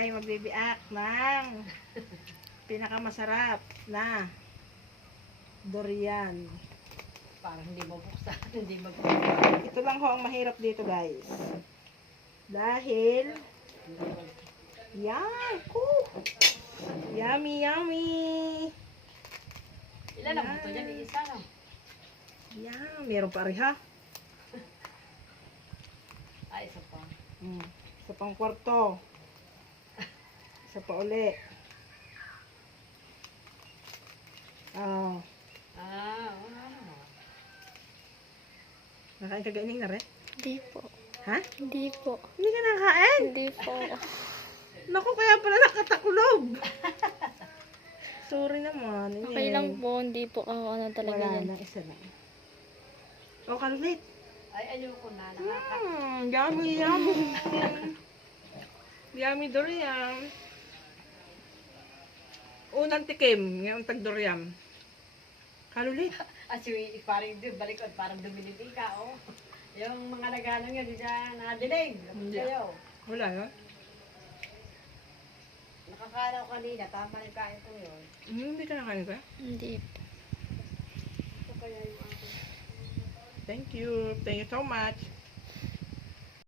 ay magbibiak ng pinakamasarap na durian. Parang hindi mabuksan, hindi mabuksan. Ito lang ho ang mahirap dito, guys. Dahil, yan, yummy, yummy. Ilan ang buto dyan? Isa lang. Yan, meron pa rin ha. Ay, isa pa. Isa pang kwarto. Isa pa uli. Oh. Wala. Nakain ka gaining na rin? Hindi po. Ha? Hindi po. Hindi ka nakain? Hindi po. Naku, kaya pala nakatakulob. Sorry naman. Okay lang po. Hindi po ako ano talaga Wala yan. na, isa lang. O, kalulit. Ay, ayoko na. Yummy, yummy. Yummy durian. Unang tikim, ngayong tag-durian. Kalulit. Parang balikod, parang dumiliti ka, oh. Yung mga nagano nga, di siya nadinig. Hindi. Kayo. Wala yun. Nakakalaw kanina, tama yung kain ko yun. Hindi ka nakain ka? Hindi po. Ito kaya yung akin. Thank you. Thank you so much.